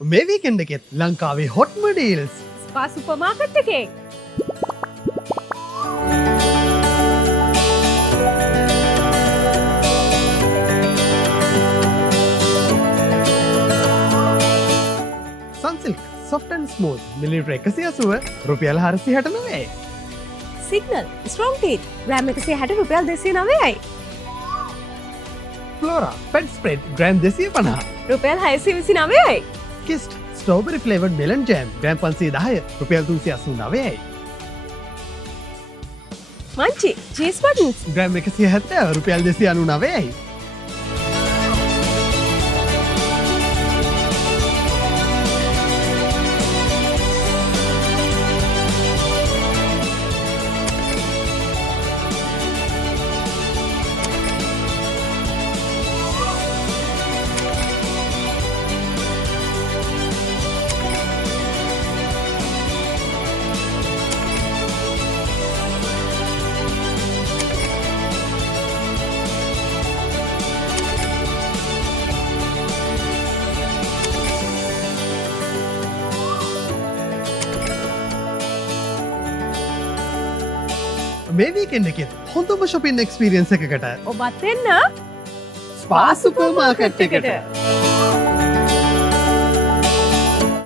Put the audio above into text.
මේ වීකෙන්ඩ් එකෙත් ලංකාවේ හොට්ම ඩීල්ස්. ස්පා සුපර්මාකට් එකේ සන්සිල්ක් සොෆ්ටන් ස්මූත් මිලිටර 180 රුපියල් 469. සිග්නල් ස්ට්‍රෝං ටීත් ග්‍රෑම් 160 රුපියල් 290යි. Flora fat spread gram 250. රුපියල් 629යි. Kist strawberry flavoured melon jam gram 510 රුපියල් 389යි. මංචි චීස් බටන්ස් ග්‍රෑම් 170 රුපියල් 299යි. මේ වීකෙන්ඩ් එකෙත් හොඳම ශොපින් එක්ස්පීරියන්ස් එකකට ඔබත් එන්න ස්පා සුපර්මාකට් එකට.